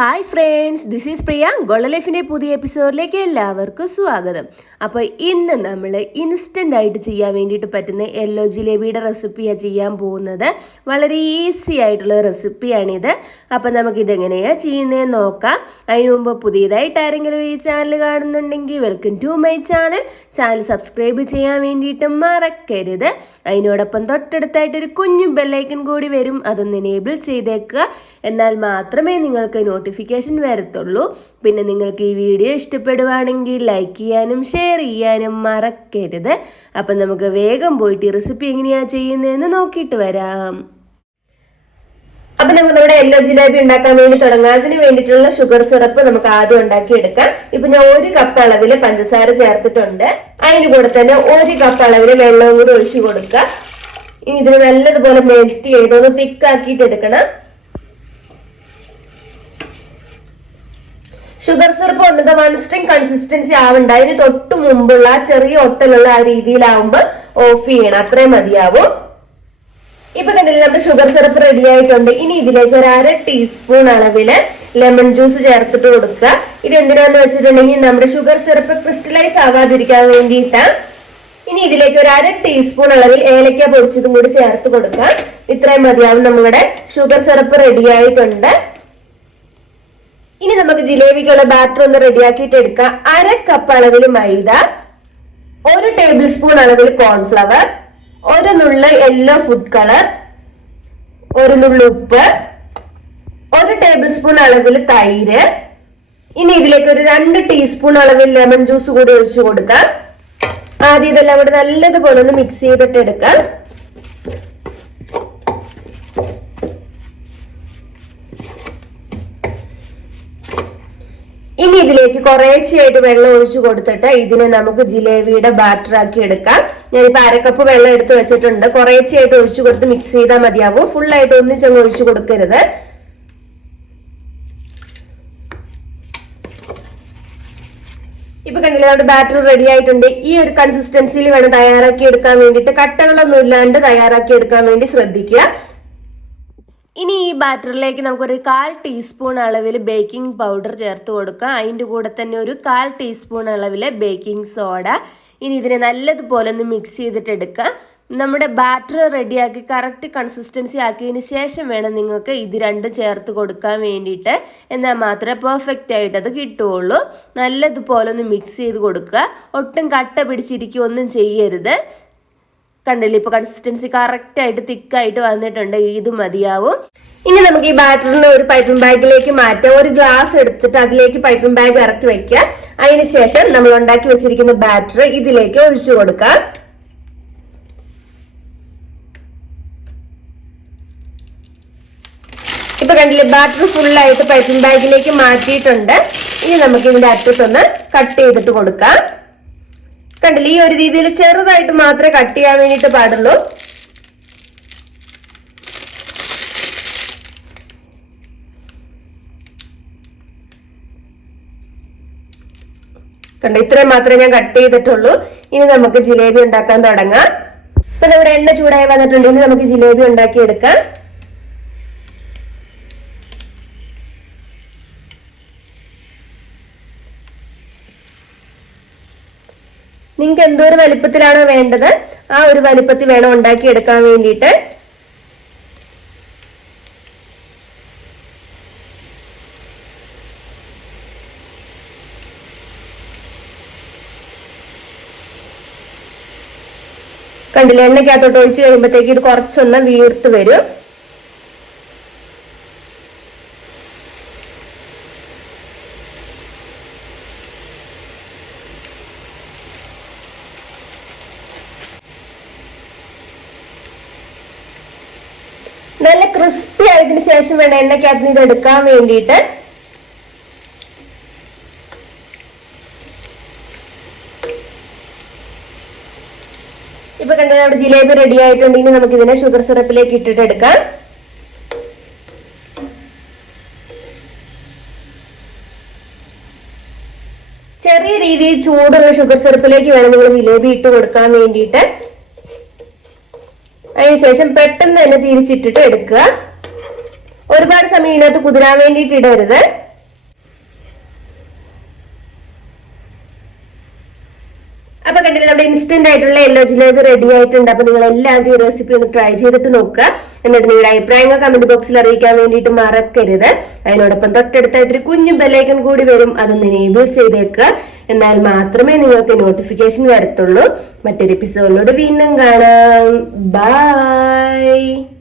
Hi friends, this is Priya. Golden ലൈഫിൻ്റെ പുതിയ എപ്പിസോഡിലേക്ക് എല്ലാവർക്കും സ്വാഗതം. അപ്പോൾ ഇന്ന് നമ്മൾ ഇൻസ്റ്റൻ്റ് ആയിട്ട് ചെയ്യാൻ വേണ്ടിയിട്ട് പറ്റുന്ന യെല്ലോ ജിലേബിയുടെ റെസിപ്പിയാണ് ചെയ്യാൻ പോകുന്നത്. വളരെ ഈസി ആയിട്ടുള്ള റെസിപ്പിയാണിത്. അപ്പോൾ നമുക്കിതെങ്ങനെയാണ് ചെയ്യുന്നതെന്ന് നോക്കാം. അതിന് മുമ്പ് പുതിയതായിട്ട് ആരെങ്കിലും ഈ ചാനൽ കാണുന്നുണ്ടെങ്കിൽ welcome to my channel. Channel subscribe ചെയ്യാൻ വേണ്ടിയിട്ട് മറക്കരുത്. അതിനോടൊപ്പം തൊട്ടടുത്തായിട്ടൊരു കുഞ്ഞു ബെല്ലൈക്കൺ കൂടി വരും, അതൊന്ന് എനേബിൾ ചെയ്തേക്കുക. എന്നാൽ മാത്രമേ നിങ്ങൾക്ക് നോട്ടിഫിക്കേഷൻ വരത്തുള്ളൂ. പിന്നെ നിങ്ങൾക്ക് ഈ വീഡിയോ ഇഷ്ടപ്പെടുവാണെങ്കിൽ ലൈക്ക് ചെയ്യാനും ഷെയർ ചെയ്യാനും മറക്കരുത്. അപ്പം നമുക്ക് വേഗം പോയിട്ട് ഈ റെസിപ്പി എങ്ങനെയാണ് ചെയ്യുന്നതെന്ന് നോക്കിയിട്ട് വരാം. അപ്പം നമുക്ക് നമ്മുടെ യെല്ലോ ജിലേബി ഉണ്ടാക്കാൻ വേണ്ടി തുടങ്ങാം. അതിന് വേണ്ടിയിട്ടുള്ള ഷുഗർ സിറപ്പ് നമുക്ക് ആദ്യം ഉണ്ടാക്കിയെടുക്കാം. ഇപ്പൊ ഞാൻ 1 കപ്പ് അളവിൽ പഞ്ചസാര ചേർത്തിട്ടുണ്ട്. അതിന് കൂടെ തന്നെ 1 കപ്പ് അളവിൽ വെള്ളവും കൂടി ഒഴിച്ചു കൊടുക്കുക. ഇനി ഇതിന് നല്ലതുപോലെ മെൽറ്റ് ചെയ്തൊന്ന് തിക്കാക്കിയിട്ട് എടുക്കണം. ഷുഗർ സിറപ്പ് വന്നിട്ട് 1 സ്ട്രിങ് കൺസിസ്റ്റൻസി ആവണ്ട. അതിന് തൊട്ട് മുമ്പുള്ള ചെറിയ ഒട്ടലുള്ള ആ രീതിയിലാവുമ്പോൾ ഓഫ് ചെയ്യണം. അത്രയും മതിയാവും. ഇപ്പൊ കണ്ടില്ലേ, നമ്മുടെ ഷുഗർ സിറപ്പ് റെഡി ആയിട്ടുണ്ട്. ഇനി ഇതിലേക്ക് ഒരു 1/2 ടീസ്പൂൺ അളവില് ലെമൺ ജ്യൂസ് ചേർത്തിട്ട് കൊടുക്കുക. ഇത് എന്തിനാന്ന് വെച്ചിട്ടുണ്ടെങ്കിൽ നമ്മുടെ ഷുഗർ സിറപ്പ് ക്രിസ്റ്റലൈസ് ആവാതിരിക്കാൻ വേണ്ടിയിട്ടാണ്. ഇനി ഇതിലേക്ക് ഒരു 1/2 ടീസ്പൂൺ അളവിൽ ഏലക്ക പൊടിച്ചതും കൂടി ചേർത്ത് കൊടുക്കുക. ഇത്രയും മതിയാവും. നമ്മുടെ ഷുഗർ സിറപ്പ് റെഡി ആയിട്ടുണ്ട്. ഇനി നമുക്ക് ജിലേബിക്കുള്ള ബാറ്റർ ഒന്ന് റെഡിയാക്കിയിട്ട് എടുക്കാം. 1/2 കപ്പ് അളവിൽ മൈദ, 1 ടേബിൾ സ്പൂൺ അളവിൽ കോൺഫ്ലവർ, 1 നുള്ള യെല്ലോ ഫുഡ് കളർ, 1 നുള്ള ഉപ്പ്, 1 ടേബിൾ സ്പൂൺ അളവിൽ തൈര്. ഇനി ഇതിലേക്ക് ഒരു 2 ടീസ്പൂൺ അളവിൽ ലെമൺ ജ്യൂസ് കൂടി ഒഴിച്ചു കൊടുക്കാം. ആദ്യം ഇതെല്ലാം കൂടെ നല്ലതുപോലെ ഒന്ന് മിക്സ് ചെയ്തിട്ട് എടുക്കാം. ഇനി ഇതിലേക്ക് കുറേശ്ശെയായിട്ട് വെള്ളം ഒഴിച്ചു കൊടുത്തിട്ട് ഇതിനെ നമുക്ക് ജിലേബിയുടെ ബാറ്റർ ആക്കി എടുക്കാം. ഞാനിപ്പോ 1/2 കപ്പ് വെള്ളം എടുത്ത് വെച്ചിട്ടുണ്ട്. കുറേശ്ശെയായിട്ട് ഒഴിച്ചു കൊടുത്ത് മിക്സ് ചെയ്താൽ മതിയാവും. ഫുള്ളായിട്ട് ഒന്നിച്ചങ്ങ് ഒഴിച്ചു കൊടുക്കരുത്. ഇപ്പൊ കണ്ടില്ലേ, നമ്മുടെ ബാറ്റർ റെഡി ആയിട്ടുണ്ട്. ഈ ഒരു കൺസിസ്റ്റൻസിയിൽ വേണം തയ്യാറാക്കി എടുക്കാൻ വേണ്ടിയിട്ട്. കട്ടകളൊന്നും ഇല്ലാണ്ട് തയ്യാറാക്കി എടുക്കാൻ വേണ്ടി ശ്രദ്ധിക്കുക. ഇനി ഈ ബാറ്ററിലേക്ക് നമുക്കൊരു 1/4 ടീസ്പൂൺ അളവിൽ ബേക്കിംഗ് പൗഡർ ചേർത്ത് കൊടുക്കാം. അതിൻ്റെ കൂടെ തന്നെ ഒരു 1/4 ടീസ്പൂൺ അളവിൽ ബേക്കിംഗ് സോഡ. ഇനി ഇതിനെ നല്ലതുപോലെ ഒന്ന് മിക്സ് ചെയ്തിട്ട് എടുക്കുക. നമ്മുടെ ബാറ്റർ റെഡിയാക്കി കറക്റ്റ് കൺസിസ്റ്റൻസി ആക്കിയതിന് ശേഷം വേണം നിങ്ങൾക്ക് ഇത് രണ്ടും ചേർത്ത് കൊടുക്കാൻ വേണ്ടിയിട്ട്. എന്നാൽ മാത്രമേ പെർഫെക്റ്റ് ആയിട്ട് അത് കിട്ടുകയുള്ളൂ. നല്ലതുപോലെ ഒന്ന് മിക്സ് ചെയ്ത് കൊടുക്കുക. ഒട്ടും കട്ട പിടിച്ചിരിക്കുകയൊന്നും ചെയ്യരുത്. കണ്ടില്ലേ, ഇപ്പൊ കൺസിസ്റ്റൻസി കറക്റ്റ് ആയിട്ട് തിക്കായിട്ട് വന്നിട്ടുണ്ട്. ഇത് മതിയാവും. ഇനി നമുക്ക് ഈ ബാറ്ററിനെ ഒരു പൈപ്പിംഗ് ബാഗിലേക്ക് മാറ്റാം. ഒരു ഗ്ലാസ് എടുത്തിട്ട് അതിലേക്ക് പൈപ്പിംഗ് ബാഗ് ഇറക്കി വെക്കുക. അതിനുശേഷം നമ്മൾ ഉണ്ടാക്കി വെച്ചിരിക്കുന്ന ബാറ്റർ ഇതിലേക്ക് ഒഴിച്ചു കൊടുക്കാം. ഇപ്പൊ കണ്ടില്ലേ, ബാറ്റർ ഫുള്ളായിട്ട് പൈപ്പിംഗ് ബാഗിലേക്ക് മാറ്റിയിട്ടുണ്ട്. ഇനി നമുക്ക് ഇതിന്റെ അറ്റത്തൊന്ന് കട്ട് ചെയ്തിട്ട് കൊടുക്കാം. കണ്ടില്ലേ, ഈ ഒരു രീതിയിൽ ചെറുതായിട്ട് മാത്രമേ കട്ട് ചെയ്യാൻ വേണ്ടിയിട്ട് പാടുള്ളൂ. കണ്ടോ, ഇത്രയും മാത്രമേ ഞാൻ കട്ട് ചെയ്തിട്ടുള്ളൂ. ഇനി നമുക്ക് ജിലേബി ഉണ്ടാക്കാൻ തുടങ്ങാം. ഇപ്പൊ നമ്മുടെ എണ്ണ ചൂടായി വന്നിട്ടുണ്ട്. ഇനി നമുക്ക് ജിലേബി ഉണ്ടാക്കി എടുക്കാം. നിങ്ങൾക്ക് എന്തോരു വലിപ്പത്തിലാണോ വേണ്ടത് ആ ഒരു വലിപ്പത്തിൽ വേണം ഉണ്ടാക്കി എടുക്കാൻ വേണ്ടിയിട്ട്. കണ്ടില്ലേ, എണ്ണയ്ക്കകത്തോട്ട് ഒഴിച്ച് കഴിയുമ്പോഴത്തേക്ക് ഇത് കുറച്ചൊന്ന് വീർത്ത് വരും. നല്ല ക്രിസ്പി ആയതിനു ശേഷം വേണം എണ്ണയ്ക്കകത്ത് ഇത് എടുക്കാൻ വേണ്ടിയിട്ട്. ഇപ്പൊ കണ്ടത് നമ്മുടെ ജിലേബി റെഡി ആയിട്ടുണ്ടെങ്കിൽ നമുക്ക് ഇതിനെ ഷുഗർ സിറപ്പിലേക്ക് ഇട്ടിട്ട് എടുക്കാം. ചെറിയ രീതിയിൽ ചൂടുള്ള ഷുഗർ സിറപ്പിലേക്ക് വേണം നിങ്ങൾ ജിലേബി ഇട്ട് കൊടുക്കാൻ വേണ്ടിയിട്ട്. അതിനുശേഷം പെട്ടെന്ന് തന്നെ തിരിച്ചിട്ടിട്ട് എടുക്കുക. ഒരുപാട് സമയം ഇതിനകത്ത് കുതിരാൻ വേണ്ടിയിട്ട് ഇടരുത്. അപ്പൊ കണ്ടില്ല, നമ്മുടെ ഇൻസ്റ്റന്റ് ആയിട്ടുള്ള യെല്ലോ ജിലേബി റെഡി ആയിട്ടുണ്ട്. അപ്പൊ നിങ്ങൾ എല്ലാവരും ഈ റെസിപ്പി ഒന്ന് ട്രൈ ചെയ്തിട്ട് നോക്കുക. എന്നിട്ട് നിങ്ങളുടെ അഭിപ്രായങ്ങൾ കമന്റ് ബോക്സിൽ അറിയിക്കാൻ വേണ്ടിയിട്ട് മറക്കരുത്. അതിനോടൊപ്പം തൊട്ടടുത്തായിട്ടൊരു കുഞ്ഞു ബെല്ലൈക്കൺ കൂടി വരും, അതൊന്ന് എനേബിൾ ചെയ്തേക്കുക. എന്നാൽ മാത്രമേ നിങ്ങൾക്ക് നോട്ടിഫിക്കേഷൻ വരത്തുള്ളൂ. മറ്റൊരു എപ്പിസോഡിലൂടെ വീണ്ടും കാണാം. ബൈ.